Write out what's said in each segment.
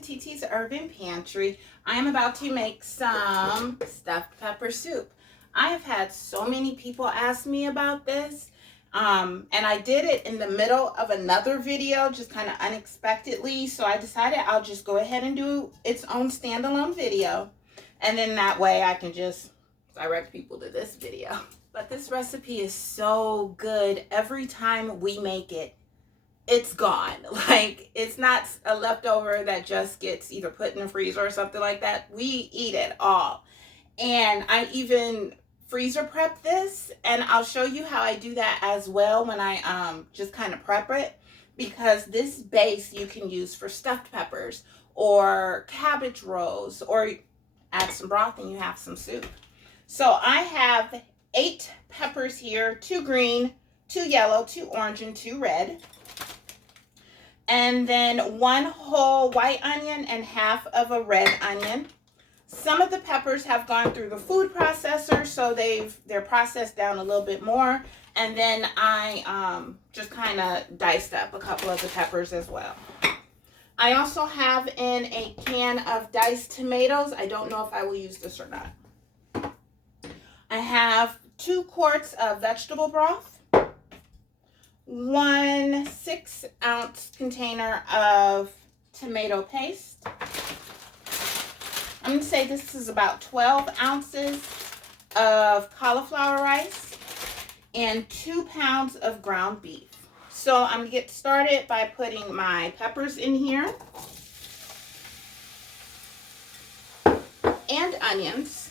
to TT's Urban Pantry. I am about to make some stuffed pepper soup. I have had so many people ask me about this, and I did it in the middle of another video, just kind of unexpectedly, so I decided I'll just go ahead and do its own standalone video, and then that way I can just direct people to this video. But this recipe is so good. Every time we make it, it's gone. Like, it's not a leftover that just gets either put in the freezer or something like that. We eat it all. And I even freezer prep this, and I'll show you how I do that as well when I just kind of prep it, because this base you can use for stuffed peppers or cabbage rolls, or add some broth and you have some soup. So I have 8 peppers here, 2 green, 2 yellow, 2 orange, and 2 red. And then 1 whole white onion and half of a red onion. Some of the peppers have gone through the food processor, so they're processed down a little bit more. And then I just kind of diced up a couple of the peppers as well. I also have in a can of diced tomatoes. I don't know if I will use this or not. I have 2 quarts of vegetable broth. 1 6-ounce container of tomato paste. I'm going to say this is about 12 ounces of cauliflower rice and 2 pounds of ground beef. So I'm going to get started by putting my peppers in here and onions.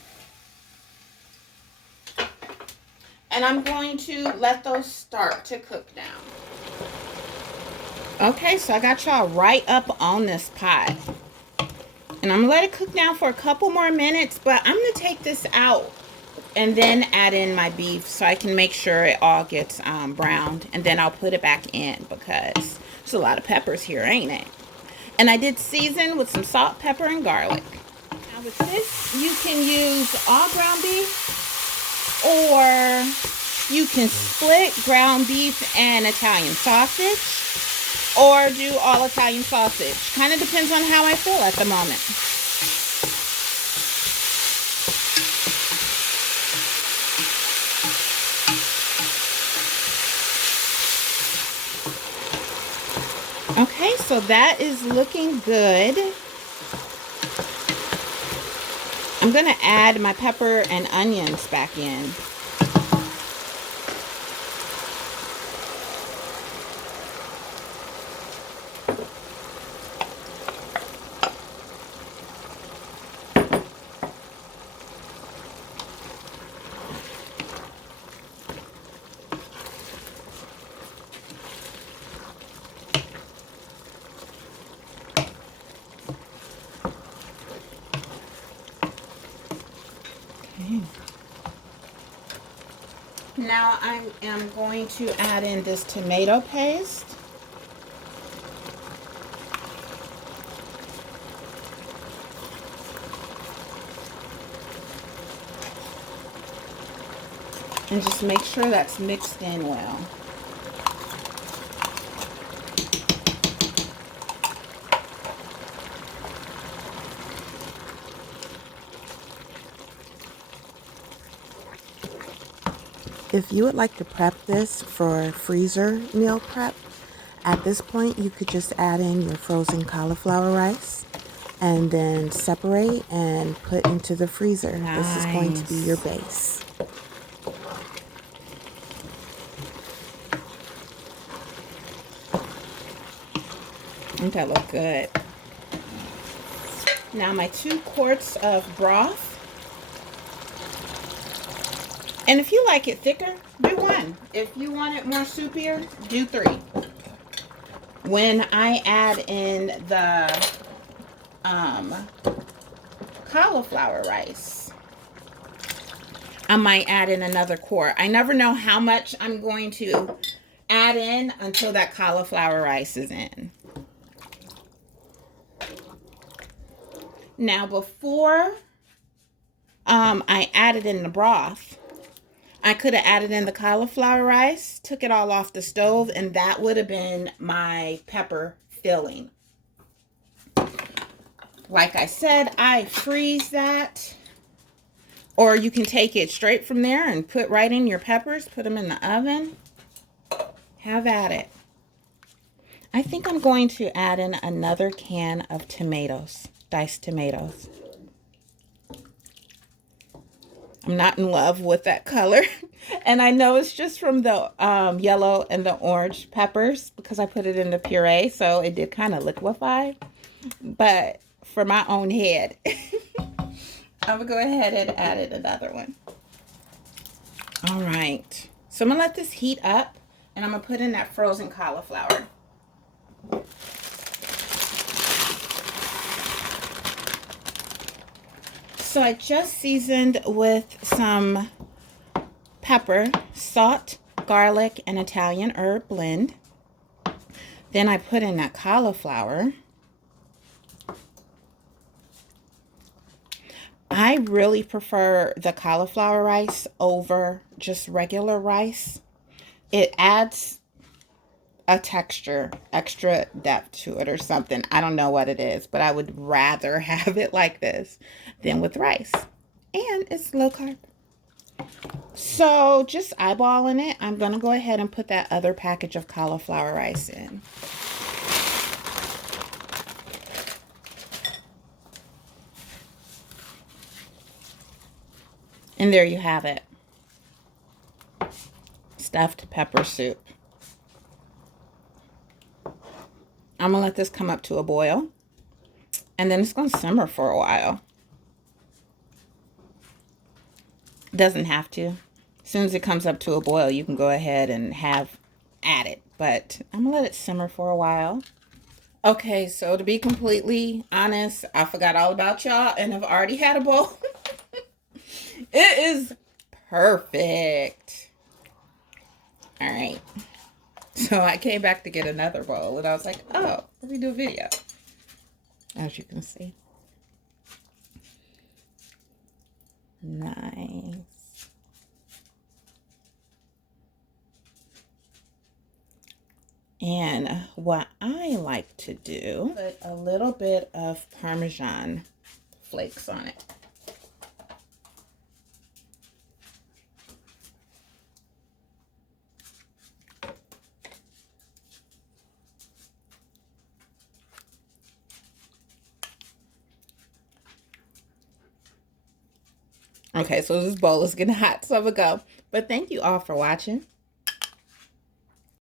And I'm going to let those start to cook now. Okay, so I got y'all right up on this pot. And I'm going to let it cook now for a couple more minutes, but I'm going to take this out and then add in my beef so I can make sure it all gets browned. And then I'll put it back in because there's a lot of peppers here, ain't it? And I did season with some salt, pepper, and garlic. Now with this, you can use all ground beef, or you can split ground beef and Italian sausage, or do all Italian sausage. Kind of depends on how I feel at the moment. Okay, so that is looking good. I'm going to add my pepper and onions back in. Now I am going to add in this tomato paste. And just make sure that's mixed in well. If you would like to prep this for freezer meal prep, at this point you could just add in your frozen cauliflower rice and then separate and put into the freezer. Nice. This is going to be your base. Don't that look good? Now my 2 quarts of broth. And if you like it thicker, do 1. If you want it more soupier, do 3. When I add in the cauliflower rice, I might add in another quart. I never know how much I'm going to add in until that cauliflower rice is in. Now before I added in the broth, I could have added in the cauliflower rice, took it all off the stove, and that would have been my pepper filling. Like I said, I freeze that. Or you can take it straight from there and put right in your peppers. Put them in the oven. Have at it. I think I'm going to add in another can of tomatoes. Diced tomatoes. I'm not in love with that color. And I know it's just from the yellow and the orange peppers because I put it in the puree. So it did kind of liquefy. But for my own head, I'm going to go ahead and add in another one. All right. So I'm going to let this heat up. And I'm going to put in that frozen cauliflower. So I just seasoned with some pepper, salt, garlic, and Italian herb blend. Then I put in that cauliflower. I really prefer the cauliflower rice over just regular rice. It adds a texture, extra depth to it or something. I don't know what it is, but I would rather have it like this than with rice. And it's low carb. So just eyeballing it, I'm going to go ahead and put that other package of cauliflower rice in. And there you have it. Stuffed pepper soup. I'm going to let this come up to a boil. And then it's going to simmer for a while. Doesn't have to. As soon as it comes up to a boil, you can go ahead and have at it. But I'm going to let it simmer for a while. Okay, so to be completely honest, I forgot all about y'all and I've already had a bowl. It is perfect. All right. So I came back to get another bowl and I was like, oh, let me do a video. As you can see. Nice. And what I like to do, put a little bit of Parmesan flakes on it. Okay, so this bowl is getting hot, so I'm gonna go. But thank you all for watching.